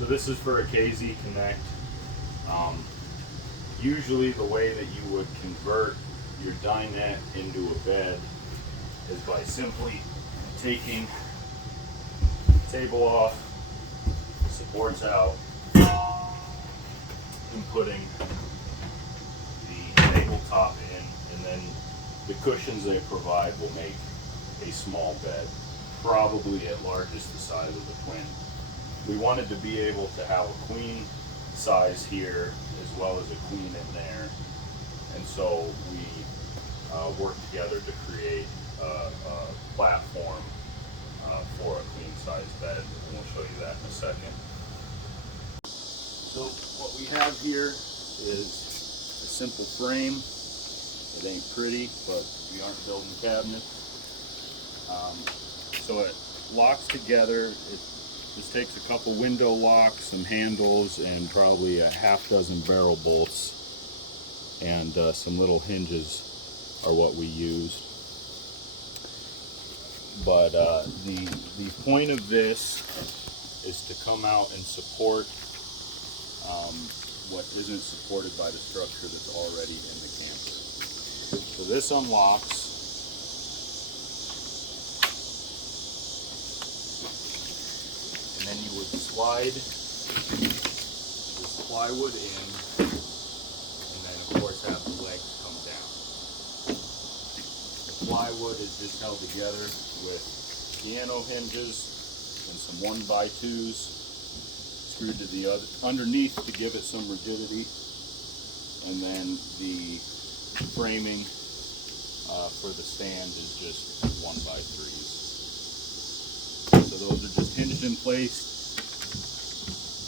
So this is for a KZ Connect. Usually the way that you would convert your dinette into a bed is by simply taking the table off, the supports out, and putting the tabletop in, and then the cushions they provide will make a small bed, probably at largest the size of the twin. We wanted to be able to have a queen size here as well as a queen in there, and so we worked together to create a platform for a queen size bed, and we'll show you that in a second. So what we have here is a simple frame. It ain't pretty, but we aren't building cabinets. So it locks together. It just takes a couple window locks, some handles, and probably a half dozen barrel bolts, and some little hinges are what we used. But the point of this is to come out and support what isn't supported by the structure that's already in the camper. So this unlocks. And then you would slide this plywood in, and then of course have the legs come down. The plywood is just held together with piano hinges and some 1x2s screwed to the underneath to give it some rigidity, and then the framing for the stand is just 1x3s. So those are just hinged in place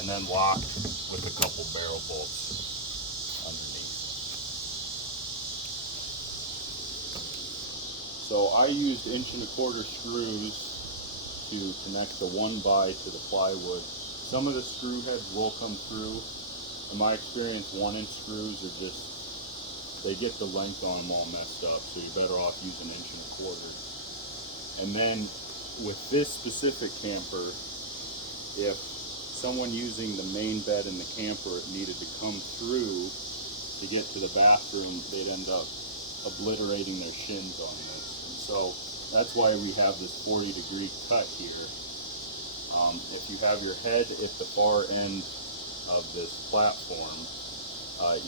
and then locked with a couple barrel bolts underneath. So I used 1 1/4" screws to connect the 1x to the plywood. Some of the screw heads will come through. In my experience, 1-inch screws are just, they get the length on them all messed up, so you're better off using 1 1/4". And then with this specific camper, if someone using the main bed in the camper needed to come through to get to the bathroom, they'd end up obliterating their shins on this. And so that's why we have this 40-degree cut here. If you have your head at the far end of this platform,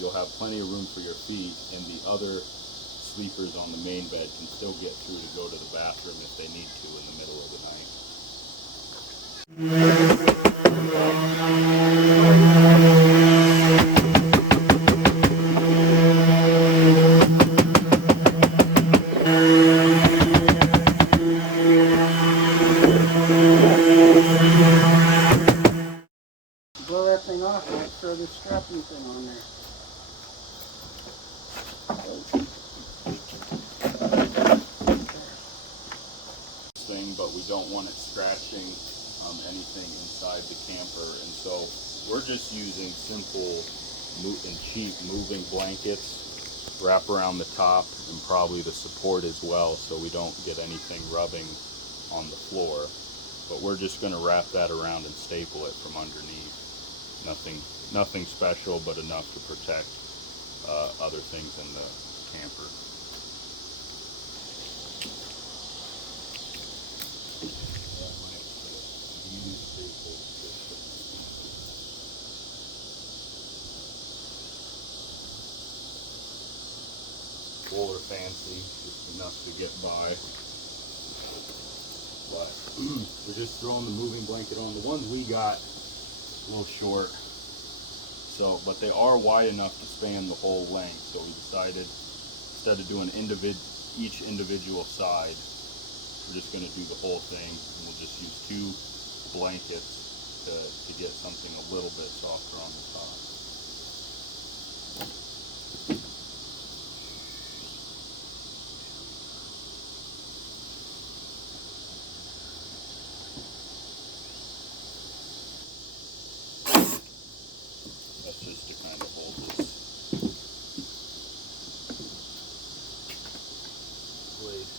you'll have plenty of room for your feet, and the other sleepers on the main bed can still get through to go to the bathroom if they need to in the middle of the night. Blow that thing off and throw this strapping thing on there. But we don't want it scratching anything inside the camper, and so we're just using simple and cheap moving blankets, wrap around the top and probably the support as well, so we don't get anything rubbing on the floor. But we're just going to wrap that around and staple it from underneath. Nothing special, but enough to protect other things in the camper. Full or fancy, just enough to get by. But we're just throwing the moving blanket on. The ones we got a little short, so but they are wide enough to span the whole length. So we decided instead of doing each individual side, we're just going to do the whole thing, and we'll just use 2 blankets to get something a little bit softer on the top. That's just to kind of hold this place.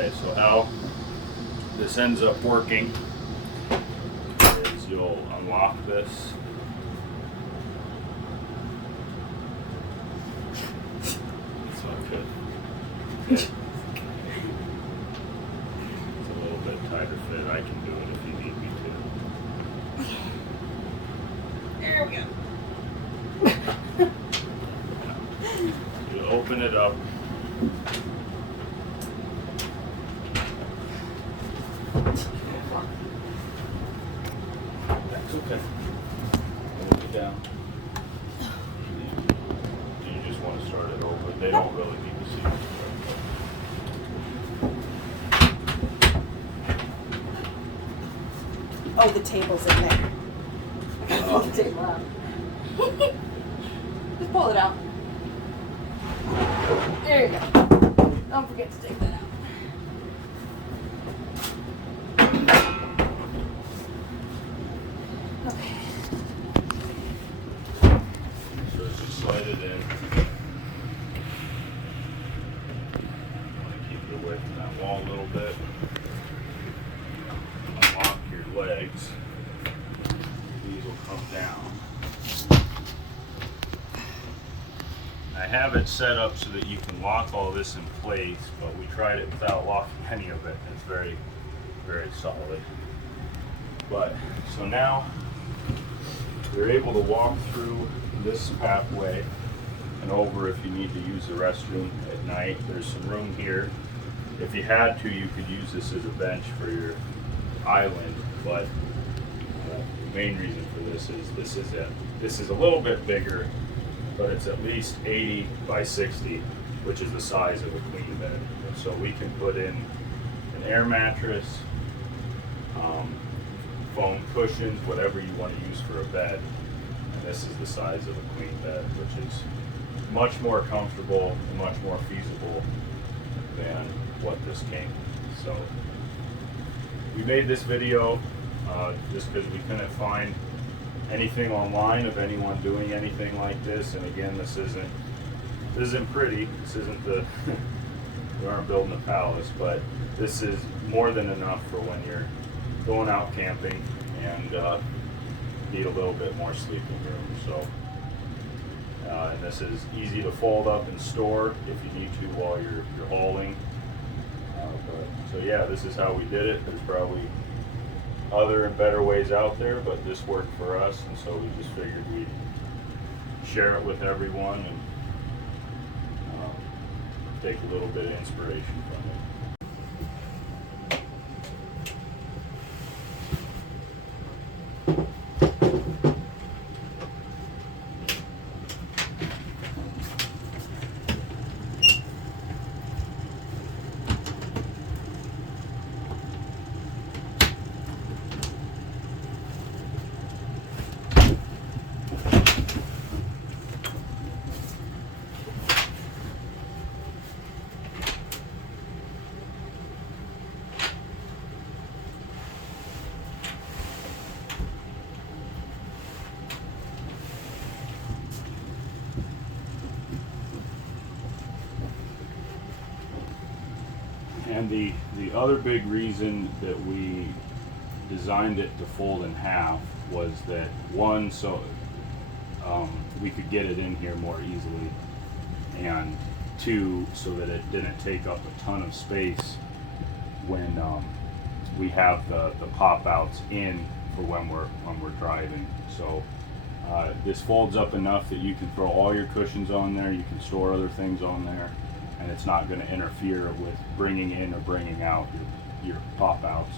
Okay, so how this ends up working is you'll unlock this. It's not good. Okay. It's a little bit tighter fit. I can do it if you need me to. There we go. You open it up. That's okay. Hold it down. You just want to start it over. They don't really need to see it. Oh, the table's in there. I gotta pull the table out. Just pull it out. There you go. Don't forget to take that out. Okay. So just slide it in. Want to keep it away from that wall a little bit. Unlock your legs. These will come down. I have it set up so that you can lock all this in place, but we tried it without locking any of it. It's very, very solid. But, so now you're able to walk through this pathway and over if you need to use the restroom at night. There's some room here. If you had to, you could use this as a bench for your island, but the main reason for this is a little bit bigger, but it's at least 80 by 60, which is the size of a queen bed. And so we can put in an air mattress, foam cushions, whatever you want to use for a bed. And this is the size of a queen bed, which is much more comfortable and much more feasible than what this came with. So we made this video just because we couldn't find anything online of anyone doing anything like this. And again, this isn't pretty. This isn't the we aren't building a palace, but this is more than enough for when you're going out camping and need a little bit more sleeping room. So and this is easy to fold up and store if you need to while you're hauling. So yeah, this is how we did it. There's probably other and better ways out there, but this worked for us, and so we just figured we'd share it with everyone and take a little bit of inspiration from it. And the other big reason that we designed it to fold in half was that one, so we could get it in here more easily, and two, so that it didn't take up a ton of space when we have the pop outs in for when we're driving. So this folds up enough that you can throw all your cushions on there, you can store other things on there, and it's not going to interfere with bringing in or bringing out your pop outs.